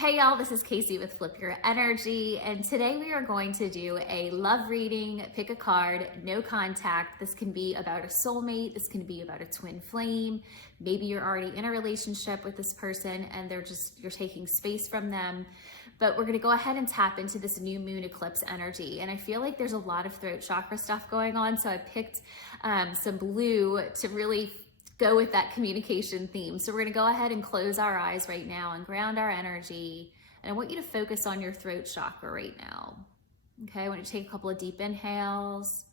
Hey y'all, this is Casey with Flip Your Energy, and today we are going to do a love reading. Pick a card, no contact. This can be about a soulmate, this can be about a twin flame. Maybe you're already in a relationship with this person and you're taking space from them. But we're gonna go ahead and tap into this new moon eclipse energy. And I feel like there's a lot of throat chakra stuff going on, so I picked some blue to really go with that communication theme. So we're gonna go ahead and close our eyes right now and ground our energy. And I want you to focus on your throat chakra right now. Okay, I want you to take a couple of deep inhales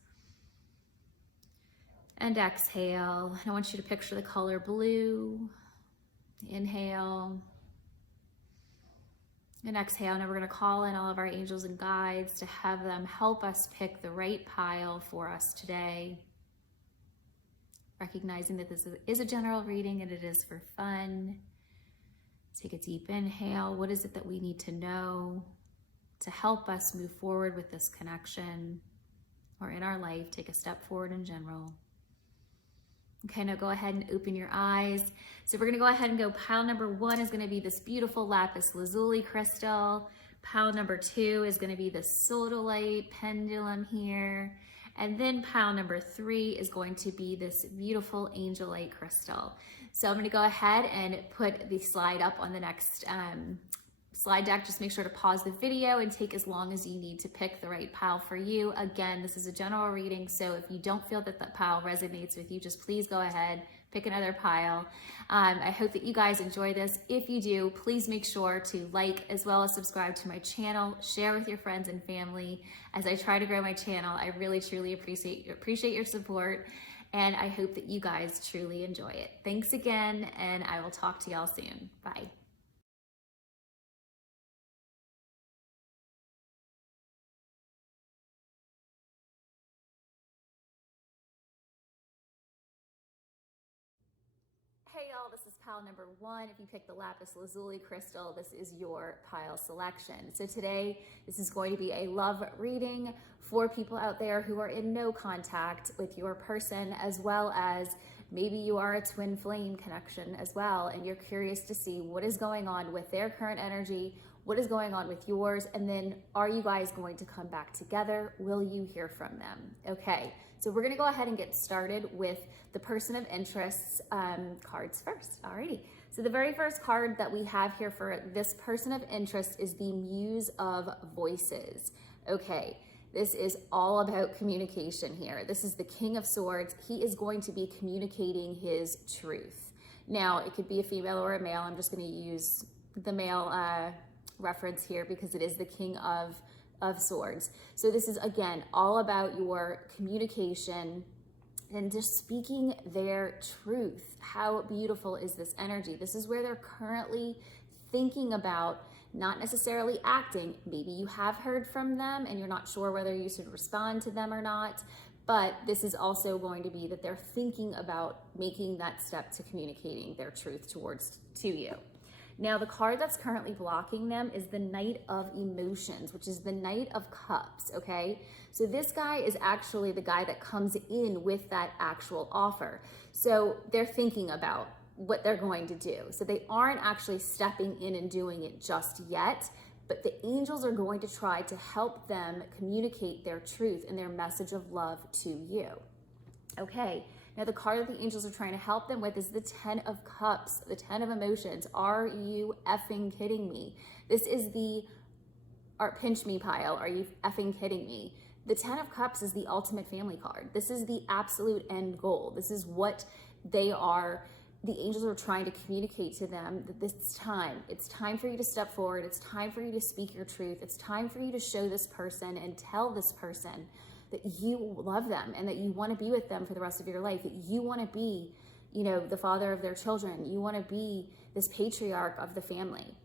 and exhale. And I want you to picture the color blue. Inhale and exhale. Now we're gonna call in all of our angels and guides to have them help us pick the right pile for us today. Recognizing that this is a general reading and it is for fun. Take a deep inhale. What is it that we need to know to help us move forward with this connection or in our life? Take a step forward in general. Okay, now go ahead and open your eyes. So we're gonna go ahead and go, pile number 1 is gonna be this beautiful lapis lazuli crystal. Pile number 2 is gonna be the sodalite pendulum here. And then pile number 3 is going to be this beautiful angelite crystal. So I'm gonna go ahead and put the slide up on the next slide deck. Just make sure to pause the video and take as long as you need to pick the right pile for you. Again, this is a general reading, so if you don't feel that that pile resonates with you, just please go ahead, pick another pile. I hope that you guys enjoy this. If you do, please make sure to like as well as subscribe to my channel, share with your friends and family. As I try to grow my channel, I really truly appreciate your support, and I hope that you guys truly enjoy it. Thanks again, and I will talk to y'all soon. Bye. Hey y'all, this is pile number 1. If you picked the lapis lazuli crystal, this is your pile selection. So today, this is going to be a love reading for people out there who are in no contact with your person, as well as maybe you are a twin flame connection as well, and you're curious to see what is going on with their current energy, what is going on with yours, and then are you guys going to come back together? Will you hear from them? Okay, so we're gonna go ahead and get started with the person of interest's cards first. Alrighty, so the very first card that we have here for this person of interest is the Muse of Voices. Okay, this is all about communication here. This is the King of Swords. He is going to be communicating his truth. Now, it could be a female or a male. I'm just gonna use the male reference here because it is the King of Swords. So this is, again, all about your communication and just speaking their truth. How beautiful is this energy? This is where they're currently thinking about, not necessarily acting. Maybe you have heard from them and you're not sure whether you should respond to them or not, but this is also going to be that they're thinking about making that step to communicating their truth to you. Now, the card that's currently blocking them is the Knight of Emotions, which is the Knight of Cups, okay? So this guy is actually the guy that comes in with that actual offer. So they're thinking about what they're going to do. So they aren't actually stepping in and doing it just yet, but the angels are going to try to help them communicate their truth and their message of love to you. Okay. Now, the card that the angels are trying to help them with is the 10 of Cups, the 10 of Emotions. Are you effing kidding me? This is the pinch me pile. Are you effing kidding me? The 10 of Cups is the ultimate family card. This is the absolute end goal. This is what the angels are trying to communicate to them, that it's time for you to step forward. It's time for you to speak your truth. It's time for you to show this person and tell this person that you love them and that you want to be with them for the rest of your life, that you want to be, the father of their children. You want to be this patriarch of the family.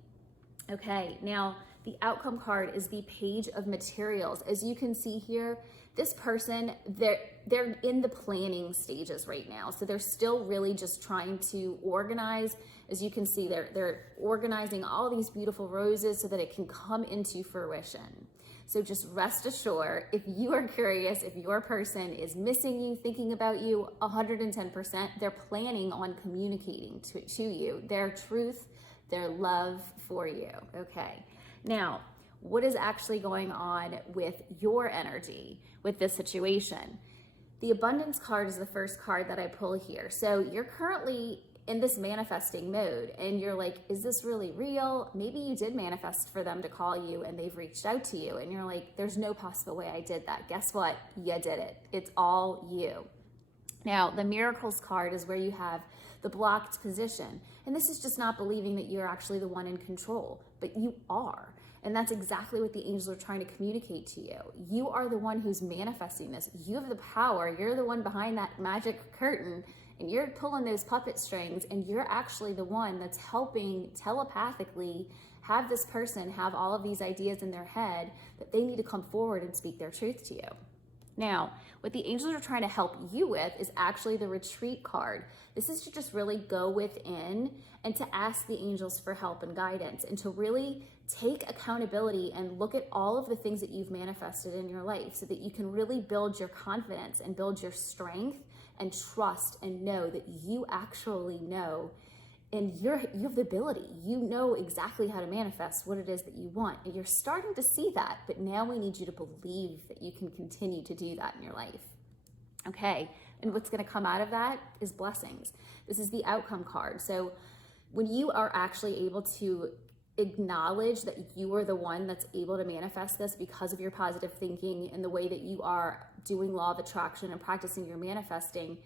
Okay, now the outcome card is the Page of Materials. As you can see here, this person, they're in the planning stages right now. So they're still really just trying to organize. As you can see, they're organizing all these beautiful roses so that it can come into fruition. So just rest assured, if you are curious, if your person is missing you, thinking about you 110%, they're planning on communicating to you their truth, their love for you. Okay. Now, what is actually going on with your energy with this situation? The abundance card is the first card that I pull here. So you're currently in this manifesting mode and you're like, is this really real? Maybe you did manifest for them to call you and they've reached out to you and you're like, there's no possible way I did that. Guess what? You did it. It's all you. Now, the miracles card is where you have the blocked position. And this is just not believing that you're actually the one in control, but you are. And that's exactly what the angels are trying to communicate to you. You are the one who's manifesting this. You have the power. You're the one behind that magic curtain and you're pulling those puppet strings and you're actually the one that's helping telepathically have this person have all of these ideas in their head that they need to come forward and speak their truth to you. Now, what the angels are trying to help you with is actually the retreat card. This is to just really go within and to ask the angels for help and guidance and to really take accountability and look at all of the things that you've manifested in your life so that you can really build your confidence and build your strength and trust and know that you actually know and you have the ability. You know exactly how to manifest what it is that you want. And you're starting to see that, but now we need you to believe that you can continue to do that in your life. Okay, and what's gonna come out of that is blessings. This is the outcome card. So when you are actually able to acknowledge that you are the one that's able to manifest this because of your positive thinking and the way that you are doing law of attraction and practicing your manifesting,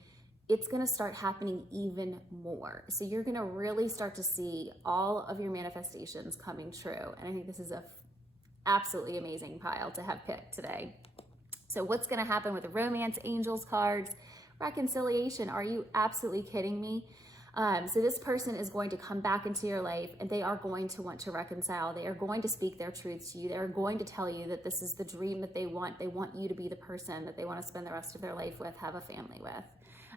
it's going to start happening even more. So you're going to really start to see all of your manifestations coming true. And I think this is a absolutely amazing pile to have picked today. So what's going to happen with the romance angels cards? Reconciliation. Are you absolutely kidding me? So this person is going to come back into your life and they are going to want to reconcile. They are going to speak their truth to you. They're going to tell you that this is the dream that they want. They want you to be the person that they want to spend the rest of their life with, have a family with.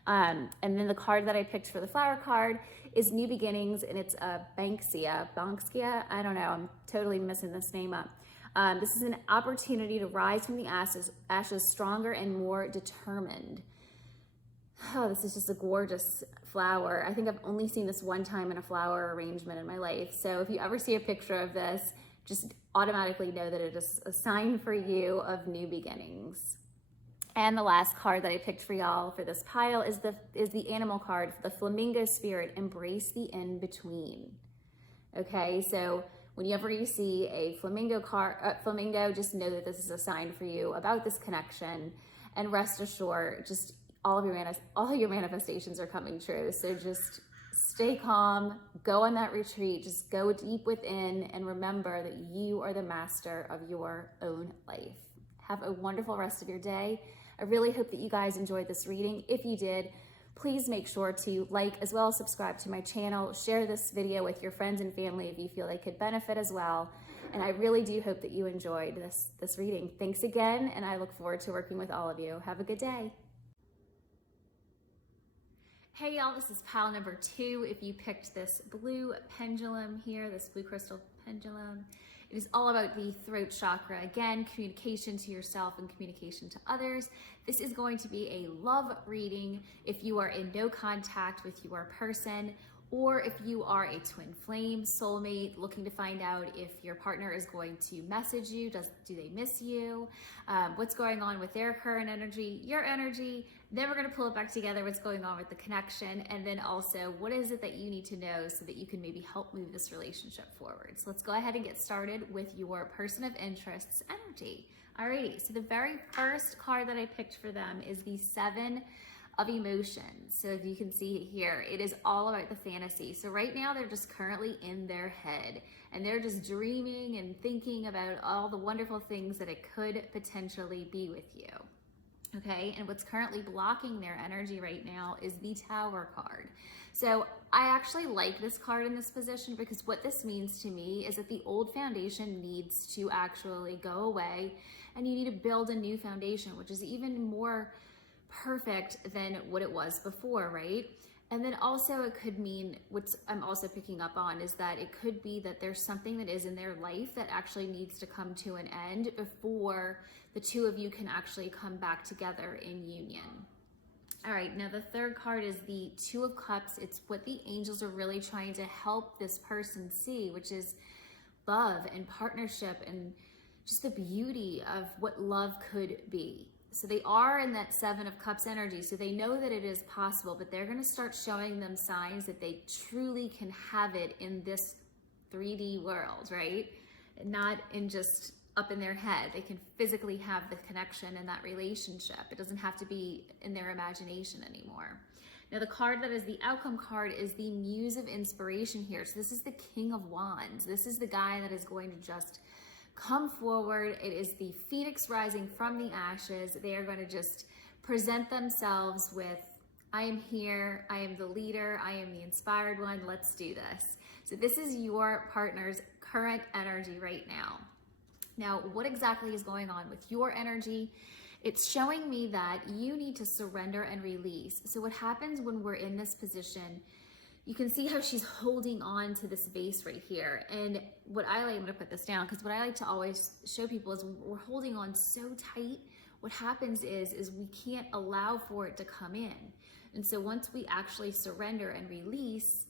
And then the card that I picked for the flower card is New Beginnings, and it's a Bankskia. I don't know. I'm totally messing this name up. This is an opportunity to rise from the ashes stronger and more determined. Oh, this is just a gorgeous flower. I think I've only seen this one time in a flower arrangement in my life. So if you ever see a picture of this, just automatically know that it is a sign for you of new beginnings. And the last card that I picked for y'all for this pile is the animal card, the flamingo spirit, embrace the in-between. Okay, so whenever you see a flamingo, just know that this is a sign for you about this connection, and rest assured, just all of your manifestations are coming true. So just stay calm, go on that retreat, just go deep within and remember that you are the master of your own life. Have a wonderful rest of your day. I really hope that you guys enjoyed this reading. If you did, please make sure to like as well as subscribe to my channel. Share this video with your friends and family if you feel they could benefit as well. And I really do hope that you enjoyed this reading. Thanks again, and I look forward to working with all of you. Have a good day. Hey y'all, this is pile number 2. If you picked this blue pendulum here, this blue crystal pendulum, it is all about the throat chakra. Again, communication to yourself and communication to others. This is going to be a love reading if you are in no contact with your person, or if you are a twin flame soulmate looking to find out if your partner is going to message you, do they miss you, what's going on with their current energy, your energy. Then we're going to pull it back together, what's going on with the connection, and then also what is it that you need to know so that you can maybe help move this relationship forward. So let's go ahead and get started with your person of interest's energy. Alrighty, so the very first card that I picked for them is the 7 of Emotions. So if you can see here, it is all about the fantasy. So right now they're just currently in their head and they're just dreaming and thinking about all the wonderful things that it could potentially be with you. Okay, and what's currently blocking their energy right now is the Tower card. So I actually like this card in this position because what this means to me is that the old foundation needs to actually go away and you need to build a new foundation, which is even more perfect than what it was before, right? And then also it could mean, what I'm also picking up on is that it could be that there's something that is in their life that actually needs to come to an end before the two of you can actually come back together in union. All right, now the third card is the Two of Cups. It's what the angels are really trying to help this person see, which is love and partnership and just the beauty of what love could be. So they are in that Seven of Cups energy, so they know that it is possible, but they're going to start showing them signs that they truly can have it in this 3D world, right? Not in just up in their head. They can physically have the connection and that relationship. It doesn't have to be in their imagination anymore. Now the card that is the outcome card is the Muse of Inspiration here. So this is the King of Wands. This is the guy that is going to just come forward. It is the Phoenix rising from the ashes. They are going to just present themselves with, I am here, I am the leader, I am the inspired one, let's do this. So this is your partner's current energy right now. Now, what exactly is going on with your energy? It's showing me that you need to surrender and release. So what happens when we're in this position, you can see how she's holding on to this vase right here. And what I like, I'm gonna put this down, because what I like to always show people is we're holding on so tight. What happens is we can't allow for it to come in. And so once we actually surrender and release,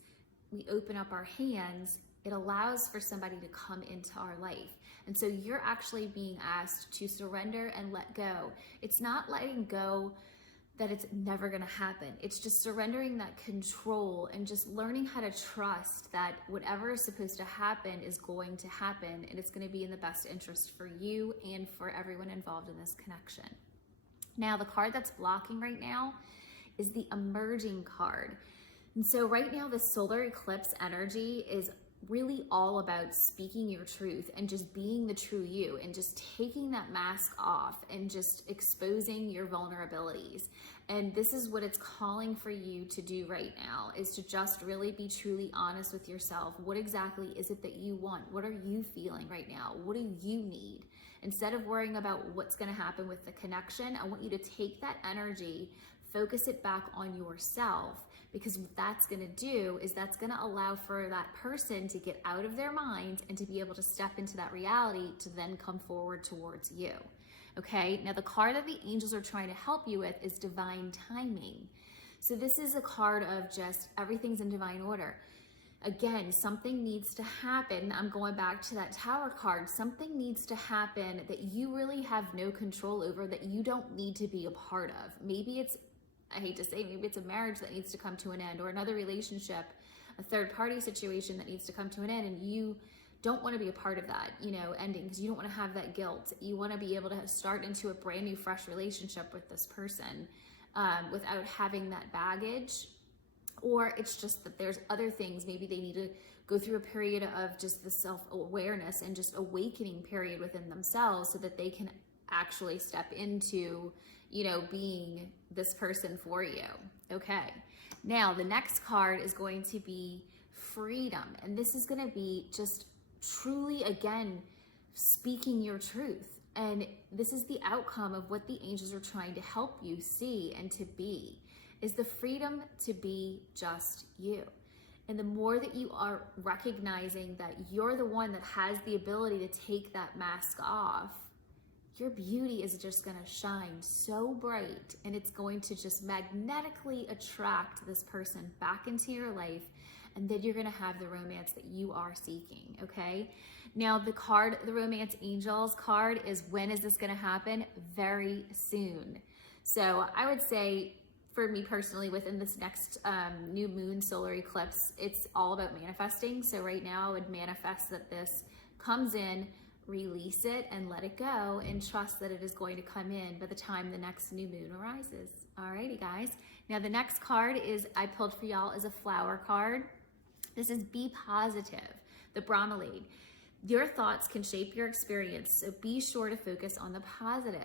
we open up our hands, it allows for somebody to come into our life. And so you're actually being asked to surrender and let go. It's not letting go that it's never gonna happen. It's just surrendering that control and just learning how to trust that whatever is supposed to happen is going to happen, and it's gonna be in the best interest for you and for everyone involved in this connection. Now, the card that's blocking right now is the Emerging card. And so right now, the solar eclipse energy is really all about speaking your truth and just being the true you and just taking that mask off and just exposing your vulnerabilities. And this is what it's calling for you to do right now, is to just really be truly honest with yourself. What exactly is it that you want? What are you feeling right now? What do you need? Instead of worrying about what's going to happen with the connection, I want you to take that energy, focus it back on yourself. Because what that's going to do is that's going to allow for that person to get out of their mind and to be able to step into that reality to then come forward towards you. Okay, now the card that the angels are trying to help you with is Divine Timing. So this is a card of just everything's in divine order. Again, something needs to happen. I'm going back to that Tower card. Something needs to happen that you really have no control over, that you don't need to be a part of. Maybe it's, I hate to say, maybe it's a marriage that needs to come to an end, or another relationship, a third party situation that needs to come to an end, and you don't want to be a part of that, ending, because you don't want to have that guilt. You want to be able to start into a brand new, fresh relationship with this person without having that baggage. Or it's just that there's other things, maybe they need to go through a period of just the self-awareness and just awakening period within themselves so that they can actually step into being this person for you. Okay, now the next card is going to be Freedom, and this is going to be just truly, again, speaking your truth. And this is the outcome of what the angels are trying to help you see and to be, is the freedom to be just you. And the more that you are recognizing that you're the one that has the ability to take that mask off, your beauty is just going to shine so bright, and it's going to just magnetically attract this person back into your life, and then you're going to have the romance that you are seeking. Okay, now the card, the Romance Angels card, is when is this going to happen? Very soon. So I would say, for me personally, within this next new moon solar eclipse, it's all about manifesting. So right now I would manifest that this comes in, release it and let it go, and trust that it is going to come in by the time the next new moon arises. Alrighty, guys. Now the next card is, I pulled for y'all, is a flower card. This is Be Positive, the Bromeliad. Your thoughts can shape your experience, so be sure to focus on the positive.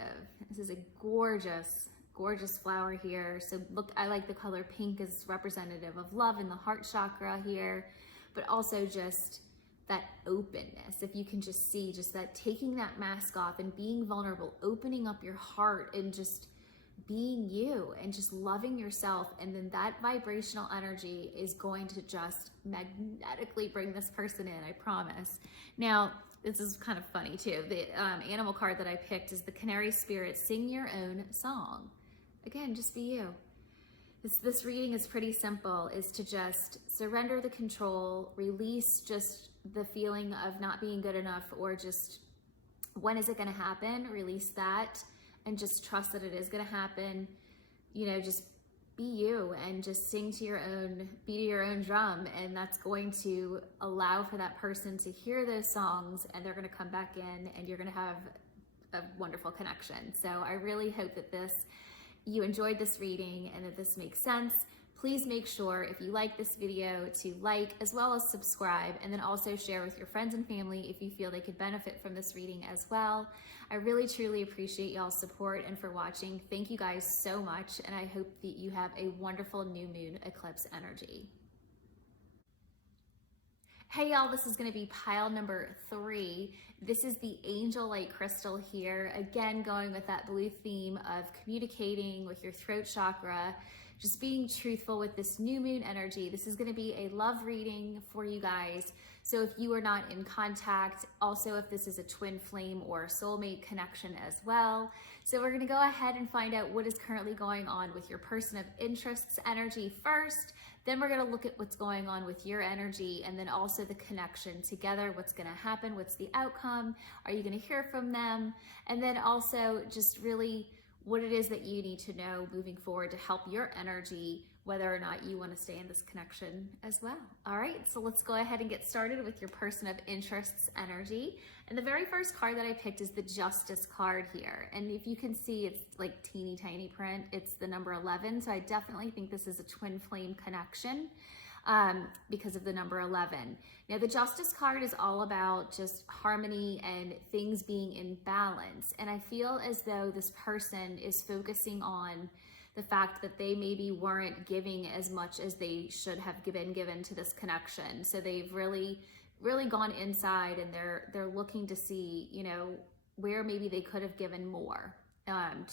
This is a gorgeous, gorgeous flower here. So look, I like the color pink as representative of love in the heart chakra here, but also just that openness. If you can just see, just that taking that mask off and being vulnerable, opening up your heart and just being you and just loving yourself. And then that vibrational energy is going to just magnetically bring this person in, I promise. Now, this is kind of funny too. The animal card that I picked is the Canary Spirit, Sing Your Own Song. Again, just be you. This reading is pretty simple, is to just surrender the control, release just the feeling of not being good enough, or just when is it going to happen, release that, and just trust that it is going to happen. You know, just be you and just sing to your own, beat to your own drum, and that's going to allow for that person to hear those songs, and they're going to come back in, and you're going to have a wonderful connection. So I really hope that you enjoyed this reading and that this makes sense. Please make sure, if you like this video, to like as well as subscribe, and then also share with your friends and family if you feel they could benefit from this reading as well. I really truly appreciate y'all's support and for watching. Thank you guys so much, and I hope that you have a wonderful new moon eclipse energy. Hey y'all, this is going to be pile number 3. This is the angel light crystal here. Again, going with that blue theme of communicating with your throat chakra, just being truthful with this new moon energy. This is going to be a love reading for you guys. So if you are not in contact, also if this is a twin flame or soulmate connection as well. So we're going to go ahead and find out what is currently going on with your person of interest's energy first. Then we're going to look at what's going on with your energy, and then also the connection together. What's going to happen? What's the outcome? Are you going to hear from them? And then also just really what it is that you need to know moving forward to help your energy, whether or not you want to stay in this connection as well. All right, so let's go ahead and get started with your person of interest's energy. And the very first card that I picked is the Justice card here. And if you can see, it's like teeny tiny print. It's the number 11. So I definitely think this is a twin flame connection because of the number 11. Now, the Justice card is all about just harmony and things being in balance. And I feel as though this person is focusing on the fact that they maybe weren't giving as much as they should have been given to this connection. So they've really gone inside, and they're looking to see, you know, where maybe they could have given more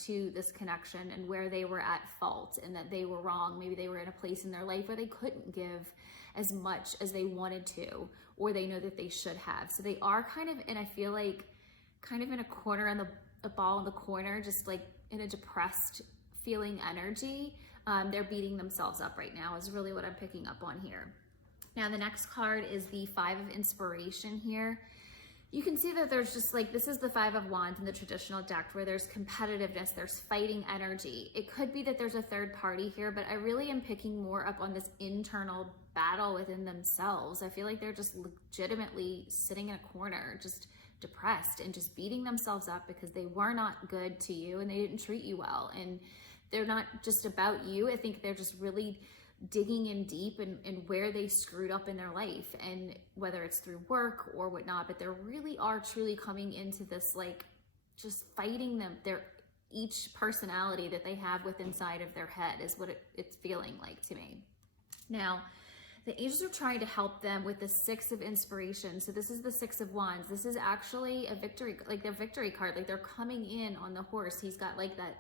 to this connection, and where they were at fault and that they were wrong. Maybe they were in a place in their life where they couldn't give as much as they wanted to, or they know that they should have. So they are kind of, and I feel like kind of in a corner, on the ball in the corner, just like in a depressed feeling energy. They're beating themselves up right now is really what I'm picking up on here. Now, the next card is the 5 of Inspiration here. You can see that there's just like, this is the 5 of Wands in the traditional deck, where there's competitiveness, there's fighting energy. It could be that there's a third party here, but I really am picking more up on this internal battle within themselves. I feel like they're just legitimately sitting in a corner, just depressed and just beating themselves up because they were not good to you and they didn't treat you well. And they're not just about you. I think they're just really digging in deep and where they screwed up in their life, and whether it's through work or whatnot, but they really are truly coming into this, like, just fighting them. Each personality that they have within inside of their head is what it's feeling like to me. Now, the angels are trying to help them with the 6 of Inspiration. So this is the 6 of Wands. This is actually a victory, like their victory card. Like, they're coming in on the horse. He's got like that,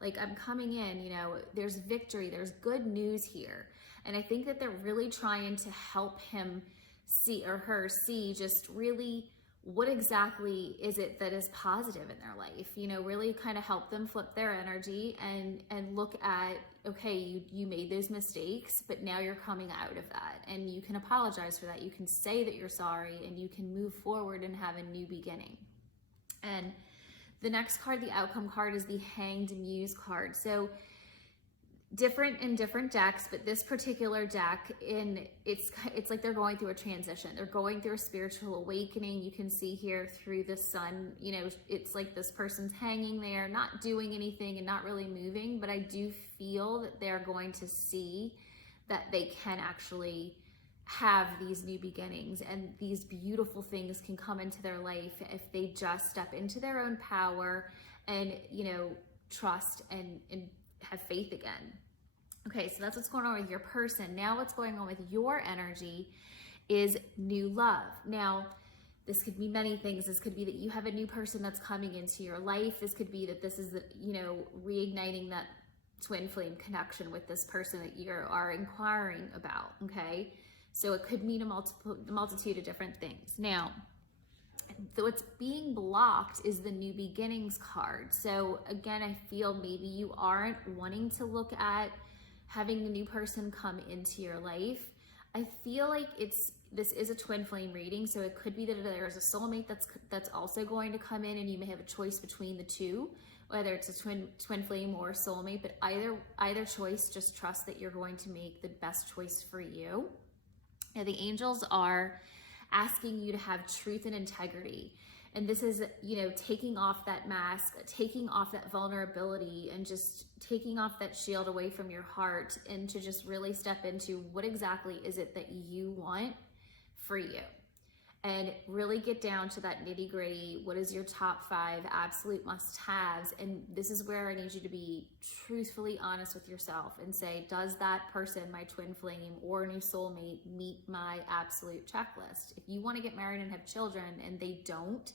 like, I'm coming in, you know, there's victory, there's good news here. And I think that they're really trying to help him see, or her see, just really what exactly is it that is positive in their life, you know, really kind of help them flip their energy and look at, okay, you made those mistakes, but now you're coming out of that, and you can apologize for that. You can say that you're sorry, and you can move forward and have a new beginning. And the next card, the outcome card, is the Hanged Muse card. So different in different decks, but this particular deck, it's like they're going through a transition. They're going through a spiritual awakening. You can see here through the sun, you know, it's like this person's hanging there, not doing anything and not really moving, but I do feel that they're going to see that they can actually have these new beginnings, and these beautiful things can come into their life if they just step into their own power and, you know, trust and have faith again. Okay, so that's what's going on with your person. Now what's going on with your energy is new love. Now, this could be many things. This could be that you have a new person that's coming into your life. This could be that this is, you know, reigniting that twin flame connection with this person that you are inquiring about, okay? So it could mean a multitude of different things. Now, what's being blocked is the New Beginnings card. So again, I feel maybe you aren't wanting to look at having a new person come into your life. I feel like this is a twin flame reading, so it could be that there's a soulmate that's also going to come in, and you may have a choice between the two, whether it's a twin flame or a soulmate. But either choice, just trust that you're going to make the best choice for you. Now, the angels are asking you to have truth and integrity. And this is, taking off that mask, taking off that vulnerability, and just taking off that shield away from your heart, and to just really step into what exactly is it that you want for you. And really get down to that nitty gritty. What is your top 5 absolute must-haves? And this is where I need you to be truthfully honest with yourself and say, does that person, my twin flame or new soulmate, meet my absolute checklist? If you want to get married and have children and they don't,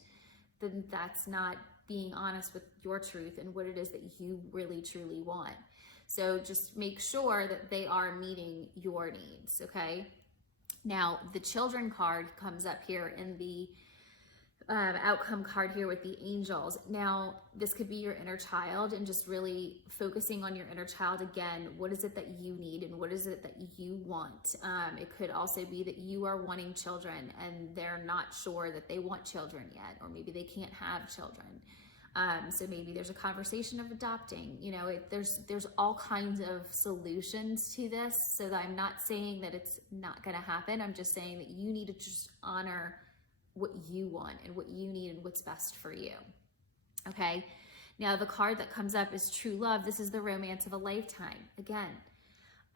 then that's not being honest with your truth and what it is that you really truly want. So just make sure that they are meeting your needs, okay? Now, the children card comes up here in the outcome card here with the angels. Now, this could be your inner child, and just really focusing on your inner child again. What is it that you need and what is it that you want? It could also be that you are wanting children and they're not sure that they want children yet, or maybe they can't have children. So maybe there's a conversation of adopting. There's all kinds of solutions to this. So that I'm not saying that it's not going to happen. I'm just saying that you need to just honor what you want and what you need and what's best for you. Okay. Now, the card that comes up is true love. This is the romance of a lifetime. Again,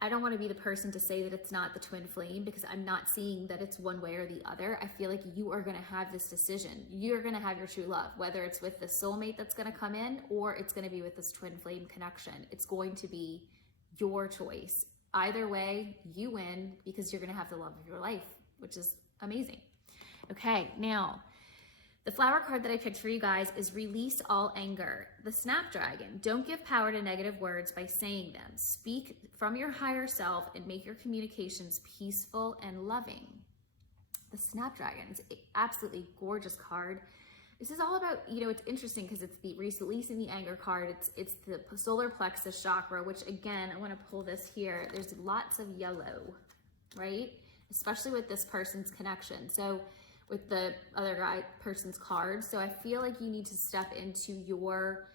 I don't want to be the person to say that it's not the twin flame, because I'm not seeing that it's one way or the other. I feel like you are going to have this decision. You're going to have your true love, whether it's with the soulmate that's going to come in or it's going to be with this twin flame connection. It's going to be your choice. Either way, you win, because you're going to have the love of your life, which is amazing. Okay, now, the flower card that I picked for you guys is release all anger. The snapdragon. Don't give power to negative words by saying them. Speak from your higher self and make your communications peaceful and loving. The snapdragon is an absolutely gorgeous card. This is all about, it's interesting because it's the releasing the anger card. It's the solar plexus chakra, which again, I want to pull this here. There's lots of yellow, right? Especially with this person's connection. So with the other person's card. So I feel like you need to step into your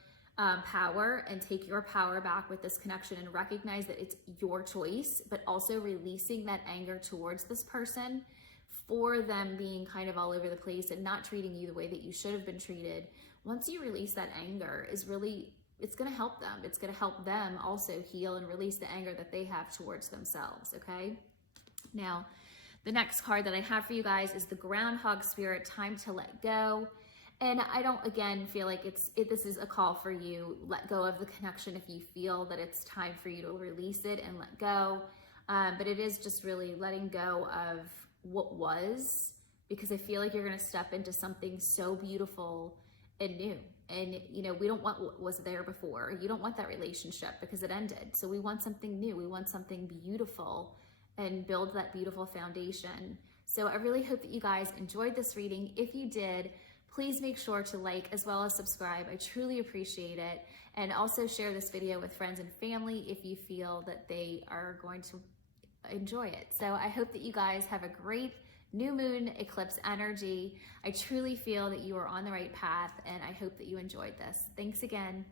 power and take your power back with this connection, and recognize that it's your choice, but also releasing that anger towards this person for them being kind of all over the place and not treating you the way that you should have been treated. Once you release that anger, it's going to help them. It's going to help them also heal and release the anger that they have towards themselves, okay? Now, the next card that I have for you guys is the groundhog spirit, time to let go. And I don't, again, feel like this is a call for you. Let go of the connection if you feel that it's time for you to release it and let go. But it is just really letting go of what was, because I feel like you're going to step into something so beautiful and new. And, we don't want what was there before. You don't want that relationship because it ended. So we want something new. We want something beautiful, and build that beautiful foundation. So I really hope that you guys enjoyed this reading. If you did, please make sure to like as well as subscribe. I truly appreciate it. And also share this video with friends and family if you feel that they are going to enjoy it. So I hope that you guys have a great new moon eclipse energy. I truly feel that you are on the right path, and I hope that you enjoyed this. Thanks again.